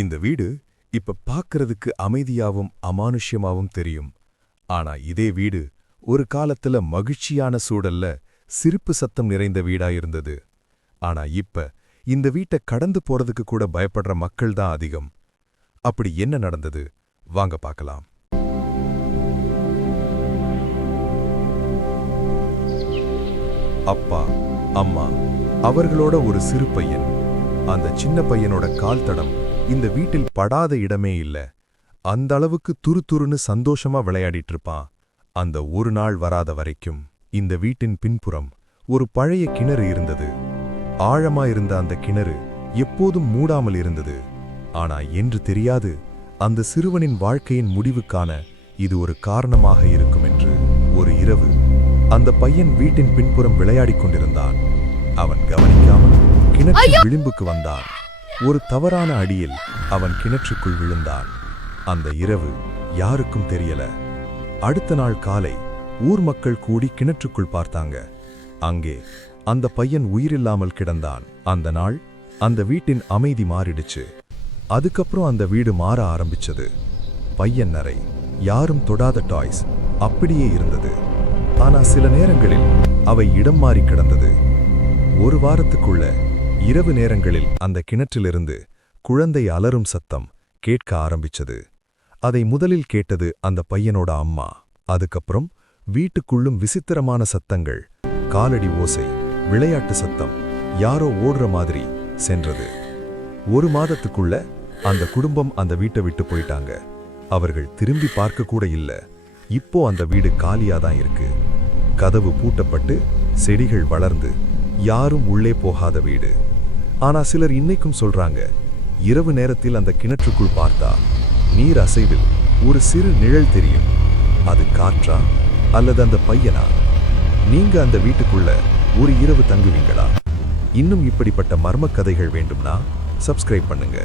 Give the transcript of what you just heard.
இந்த வீடு இப்ப பார்க்கறதுக்கு அமைதியாவும் அமானுஷ்யமாவும் தெரியும். ஆனா இதே வீடு ஒரு காலத்துல மகிழ்ச்சியான சூழல்ல சிரிப்பு சத்தம் நிறைந்த வீடா இருந்தது. ஆனா இப்ப இந்த வீட்டை கடந்து போறதுக்கு கூட பயப்படுற மக்கள் தான் அதிகம். அப்படி என்ன நடந்தது வாங்க பார்க்கலாம். அப்பா, அம்மா, அவர்களோட ஒரு சிறு பையன். அந்த சின்ன பையனோட கால் தடம் இந்த வீட்டில் படாத இடமே இல்ல. அந்த அளவுக்கு துருதுருன்னு சந்தோஷமா விளையாடிட்டு இருப்பான். அந்த ஒரு நாள் வராத வரைக்கும் இந்த வீட்டின் பின்புறம் ஒரு பழைய கிணறு இருந்தது. ஆழமா இருந்த அந்த கிணறு எப்போதும் மூடாமல் இருந்தது. ஆனா என்று தெரியாது, அந்த சிறுவனின் வாழ்க்கையின் முடிவுக்கான இது ஒரு காரணமாக இருக்கும் என்று. ஒரு இரவு அந்த பையன் வீட்டின் பின்புறம் விளையாடிக் கொண்டிருந்தான். அவன் கவனிக்காமல் கிணற்றின் விளிம்புக்கு வந்தான். ஒரு தவறான அடியில் அவன் கிணற்றுக்குள் விழுந்தான். அந்த இரவு யாருக்கும் தெரியல. அடுத்த நாள் காலை ஊர் மக்கள் கூடி கிணற்றுக்குள் பார்த்தாங்க. அங்கே அந்த பையன் உயிரில்லாமல் கிடந்தான். அந்த நாள் அந்த வீட்டின் அமைதி மாறிடுச்சு. அதுக்கப்புறம் அந்த வீடு மாற ஆரம்பிச்சது. பையன் அறை, யாரும் தொடாத டாய்ஸ் அப்படியே இருந்தது. ஆனா சில நேரங்களில் அவை இடம் மாறி கிடந்தது. ஒரு வாரத்துக்குள்ள இரவு நேரங்களில் அந்த கிணற்றிலிருந்து குழந்தை அலறும் சத்தம் கேட்க ஆரம்பிச்சது. அதை முதலில் கேட்டது அந்த பையனோட அம்மா. அதுக்கப்புறம் வீட்டுக்குள்ளும் விசித்திரமான சத்தங்கள், காலடி ஓசை, விளையாட்டு சத்தம், யாரோ ஓடுற மாதிரி சென்றது. ஒரு மாதத்துக்குள்ள அந்த குடும்பம் அந்த வீட்டை விட்டு போயிட்டாங்க. அவர்கள் திரும்பி பார்க்க கூட இல்ல. இப்போ அந்த வீடு காலியாதான் இருக்கு. கதவு பூட்டப்பட்டு செடிகள் வளர்ந்து யாரும் உள்ளே போகாத வீடு. ஆனா சிலர் இன்னைக்கும் சொல்றாங்க, இரவு நேரத்தில் அந்த கிணற்றுக்குள் பார்த்தா நீர் அசைவில் ஒரு சிறு நிழல் தெரியும். அது காற்றா அல்லது அந்த பையனா? நீங்க அந்த வீட்டுக்குள்ள ஒரு இரவு தங்குவீங்களா? இன்னும் இப்படிப்பட்ட மர்ம கதைகள் வேண்டும்னா சப்ஸ்கிரைப் பண்ணுங்க.